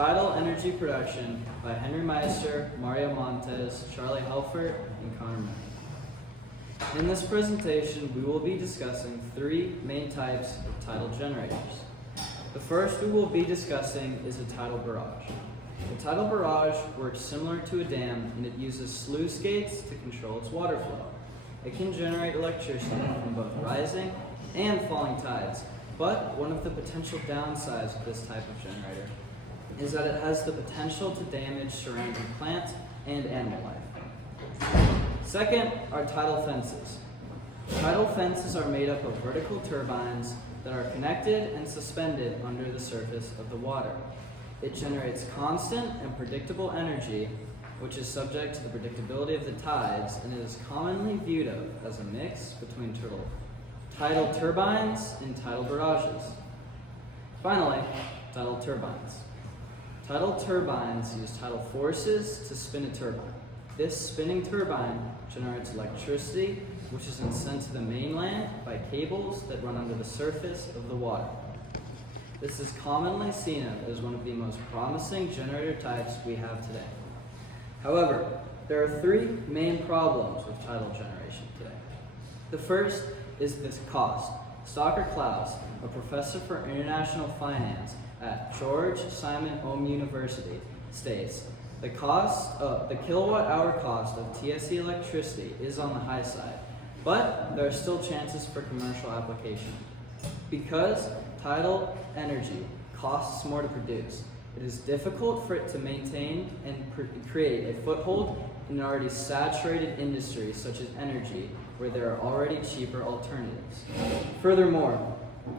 Tidal Energy Production by Henry Meister, Mario Montes, Charlie Helfert, and Connor Murray. In this presentation, we will be discussing three main types of tidal generators. The first we will be discussing is a tidal barrage. A tidal barrage works similar to a dam, and it uses sluice gates to control its water flow. It can generate electricity from both rising and falling tides, but one of the potential downsides of this type of generator is that it has the potential to damage surrounding plant and animal life. Second are tidal fences. Tidal fences are made up of vertical turbines that are connected and suspended under the surface of the water. It generates constant and predictable energy, which is subject to the predictability of the tides, and it is commonly viewed of as a mix between tidal turbines and tidal barrages. Finally, tidal turbines. Tidal turbines use tidal forces to spin a turbine. This spinning turbine generates electricity, which is then sent to the mainland by cables that run under the surface of the water. This is commonly seen as one of the most promising generator types we have today. However, there are three main problems with tidal generation today. The first is this cost. Stocker Klaus, a professor for international finance at George Simon Ohm University, states, the kilowatt-hour cost of TSE electricity is on the high side, but there are still chances for commercial application. Because tidal energy costs more to produce, it is difficult for it to maintain and create a foothold in an already saturated industry such as energy, where there are already cheaper alternatives. Furthermore,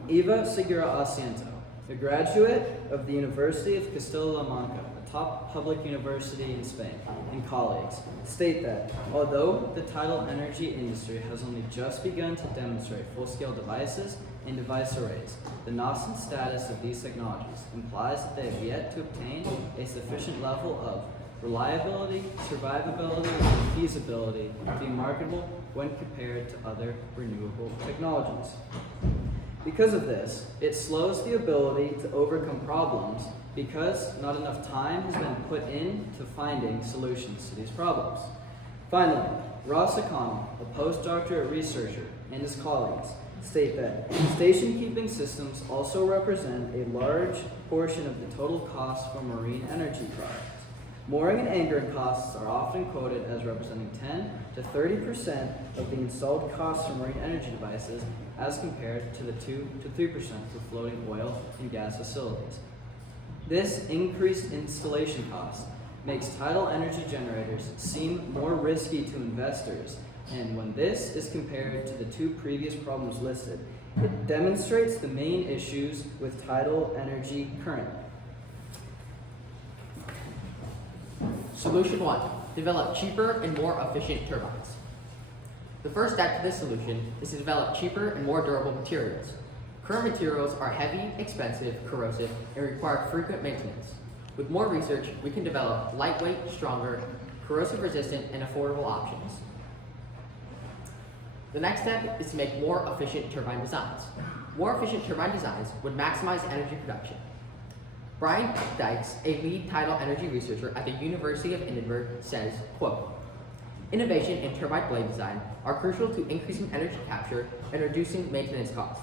Eva Segura Asiento, a graduate of the University of Castilla-La Mancha, a top public university in Spain, and colleagues, state that although the tidal energy industry has only just begun to demonstrate full-scale devices and device arrays, the nascent status of these technologies implies that they have yet to obtain a sufficient level of reliability, survivability, and feasibility to be marketable when compared to other renewable technologies. Because of this, it slows the ability to overcome problems because not enough time has been put into finding solutions to these problems. Finally, Ross O'Connell, a postdoctorate researcher, and his colleagues state that station-keeping systems also represent a large portion of the total cost for marine energy projects. Mooring and anchoring costs are often quoted as representing 10 to 30% of the installed costs for marine energy devices as compared to the 2 to 3% for floating oil and gas facilities. This increased installation cost makes tidal energy generators seem more risky to investors, and when this is compared to the two previous problems listed, it demonstrates the main issues with tidal energy currently. Solution 1. Develop cheaper and more efficient turbines. The first step to this solution is to develop cheaper and more durable materials. Current materials are heavy, expensive, corrosive, and require frequent maintenance. With more research, we can develop lightweight, stronger, corrosive-resistant, and affordable options. The next step is to make more efficient turbine designs. More efficient turbine designs would maximize energy production. Brian Dykes, a lead tidal energy researcher at the University of Edinburgh, says, quote, innovation in turbine blade design are crucial to increasing energy capture and reducing maintenance costs.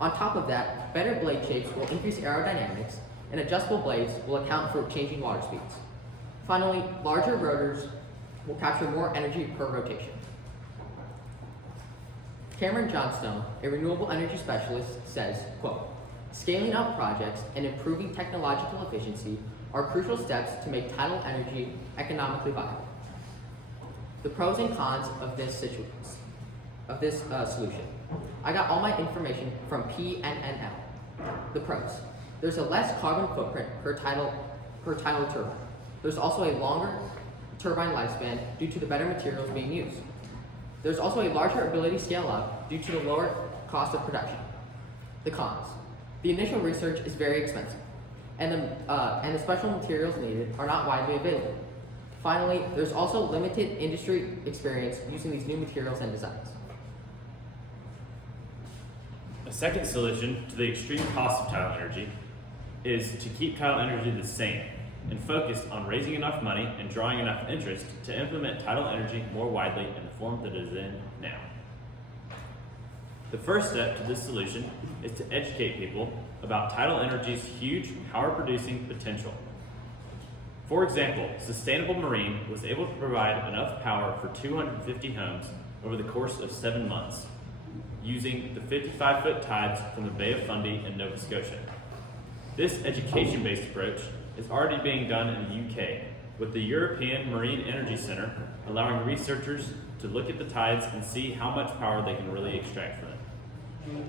On top of that, better blade shapes will increase aerodynamics, and adjustable blades will account for changing water speeds. Finally, larger rotors will capture more energy per rotation. Cameron Johnstone, a renewable energy specialist, says, quote, scaling up projects and improving technological efficiency are crucial steps to make tidal energy economically viable. The pros and cons of this solution. I got all my information from PNNL. The pros. There's a less carbon footprint per tidal turbine. There's also a longer turbine lifespan due to the better materials being used. There's also a larger ability to scale up due to the lower cost of production. The cons. The initial research is very expensive, and the special materials needed are not widely available. Finally, there's also limited industry experience using these new materials and designs. A second solution to the extreme cost of tidal energy is to keep tidal energy the same and focused on raising enough money and drawing enough interest to implement tidal energy more widely in the form that it is in now. The first step to this solution is to educate people about tidal energy's huge power-producing potential. For example, Sustainable Marine was able to provide enough power for 250 homes over the course of 7 months, using the 55-foot tides from the Bay of Fundy in Nova Scotia. This education-based approach is already being done in the UK, with the European Marine Energy Centre allowing researchers to look at the tides and see how much power they can really extract from it.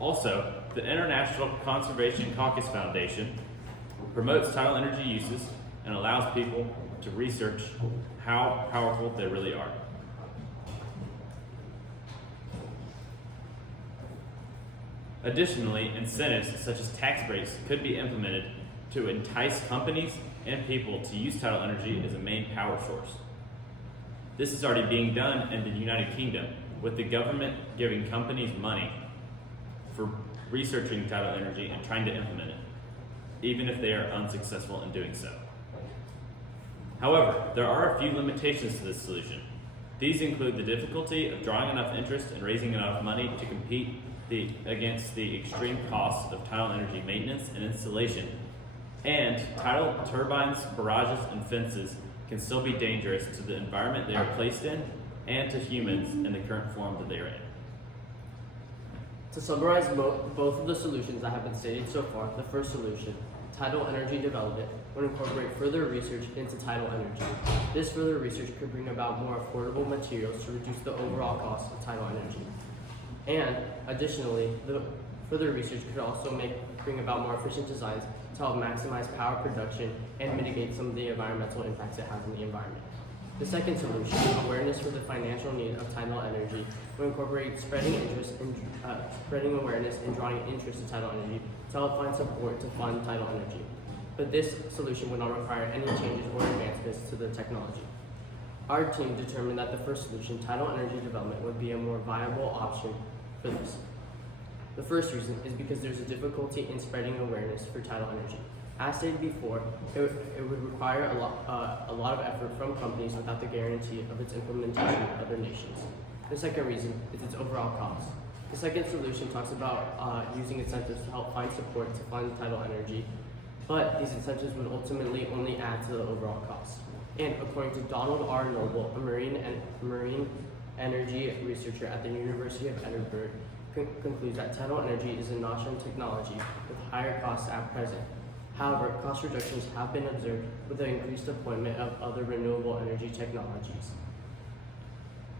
Also, the International Conservation Caucus Foundation promotes tidal energy uses and allows people to research how powerful they really are. Additionally, incentives such as tax breaks could be implemented to entice companies and people to use tidal energy as a main power source. This is already being done in the United Kingdom, with the government giving companies money for researching tidal energy and trying to implement it, even if they are unsuccessful in doing so. However, there are a few limitations to this solution. These include the difficulty of drawing enough interest and raising enough money to compete against the extreme costs of tidal energy maintenance and installation, and tidal turbines, barrages, and fences can still be dangerous to the environment they are placed in and to humans in the current form that they are in. To summarize both of the solutions that have been stated so far, the first solution, tidal energy development, would incorporate further research into tidal energy. This further research could bring about more affordable materials to reduce the overall cost of tidal energy. And additionally, the further research could also bring about more efficient designs to help maximize power production and mitigate some of the environmental impacts it has on the environment. The second solution, awareness for the financial need of tidal energy, will incorporate spreading awareness and drawing interest in tidal energy to help find support to fund tidal energy. But this solution would not require any changes or advancements to the technology. Our team determined that the first solution, tidal energy development, would be a more viable option for this. The first reason is because there's a difficulty in spreading awareness for tidal energy. As stated before, it would require a lot of effort from companies without the guarantee of its implementation in other nations. The second reason is its overall cost. The second solution talks about using incentives to help find support to fund tidal energy, but these incentives would ultimately only add to the overall cost. And according to Donald R. Noble, a marine energy researcher at the University of Edinburgh, concludes that tidal energy is a notion technology with higher costs at present. However, cost reductions have been observed with the increased deployment of other renewable energy technologies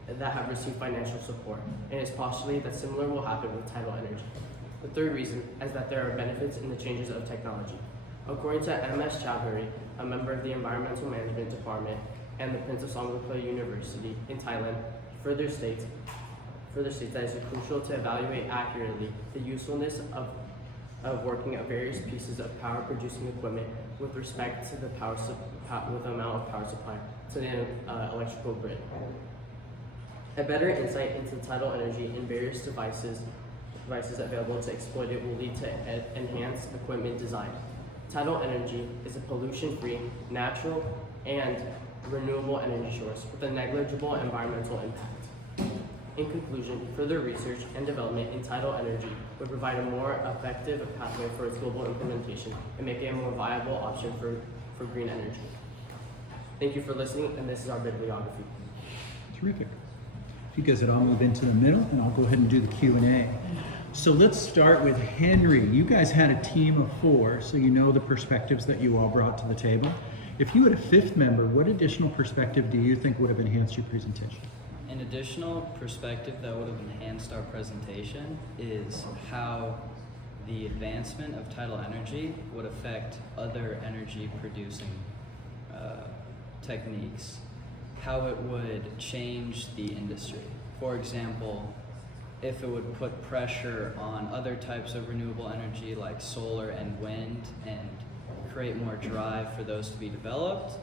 that have received financial support, and it's postulated that similar will happen with tidal energy. The third reason is that there are benefits in the changes of technology. According to M.S. Chowdhury, a member of the Environmental Management Department and the Prince of Songkhla University in Thailand, further states that it's crucial to evaluate accurately the usefulness of working at various pieces of power-producing equipment with respect to the with the amount of power supply to the electrical grid. A better insight into tidal energy in various devices available to exploit it will lead to enhanced equipment design. Tidal energy is a pollution-free, natural, and renewable energy source with a negligible environmental impact. In conclusion, further research and development in tidal energy would provide a more effective pathway for its global implementation and make it a more viable option for green energy. Thank you for listening, and this is our bibliography. Terrific. If you guys would all move into the middle, and I'll go ahead and do the Q&A. So let's start with Henry. You guys had a team of 4, so you know the perspectives that you all brought to the table. If you had a 5th member, what additional perspective do you think would have enhanced your presentation? An additional perspective that would have enhanced our presentation is how the advancement of tidal energy would affect other energy producing techniques, how it would change the industry. For example, if it would put pressure on other types of renewable energy like solar and wind and create more drive for those to be developed,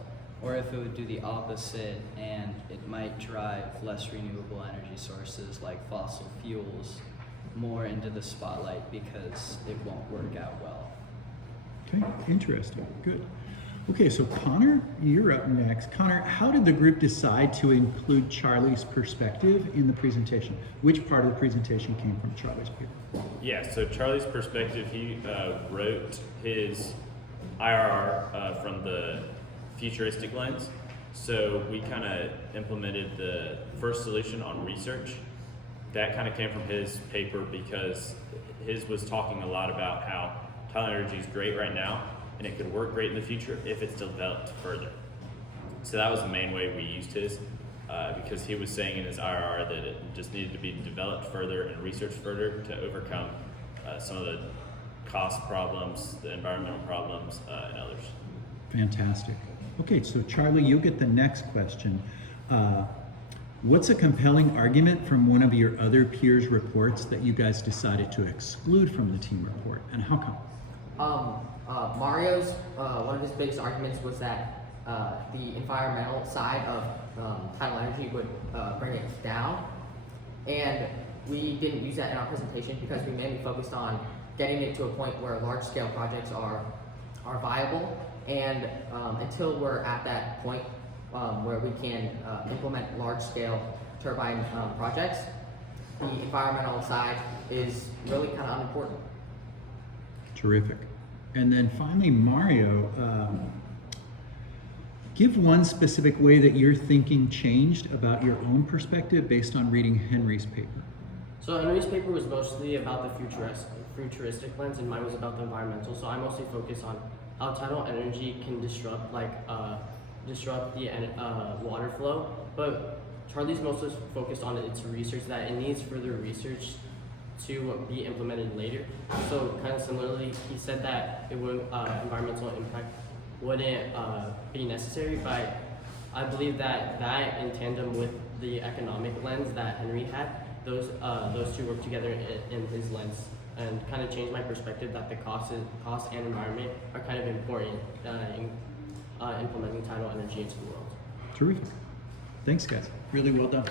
or if it would do the opposite and it might drive less renewable energy sources like fossil fuels more into the spotlight because it won't work out well. Okay, interesting. Good. Okay, so Connor, you're up next. Connor, how did the group decide to include Charlie's perspective in the presentation? Which part of the presentation came from Charlie's paper? Yeah, so Charlie's perspective, he wrote his IRR from the futuristic lens. So we kind of implemented the first solution on research. That kind of came from his paper because his was talking a lot about how tidal energy is great right now and it could work great in the future if it's developed further. So that was the main way we used his because he was saying in his IRR that it just needed to be developed further and researched further to overcome some of the cost problems, the environmental problems, and others. Fantastic. Okay, so Charlie, you get the next question. What's a compelling argument from one of your other peers' reports that you guys decided to exclude from the team report, and how come? Mario's, one of his biggest arguments was that the environmental side of tidal energy would bring it down. And we didn't use that in our presentation because we mainly focused on getting it to a point where large-scale projects are viable. And until we're at that point where we can implement large-scale turbine projects, the environmental side is really kind of unimportant. Terrific. And then finally, Mario, give one specific way that your thinking changed about your own perspective based on reading Henry's paper. So Henry's paper was mostly about the futuristic lens, and mine was about the environmental. So I mostly focus on how tidal energy can disrupt the water flow. But Charlie's mostly focused on its research, that it needs further research to be implemented later. So kind of similarly, he said that it would environmental impact wouldn't be necessary, but I believe that in tandem with the economic lens that Henry had, those two work together in his lens, and kind of changed my perspective that the cost and environment are kind of important in implementing tidal energy into the world. Terrific. Thanks, guys. Really well done.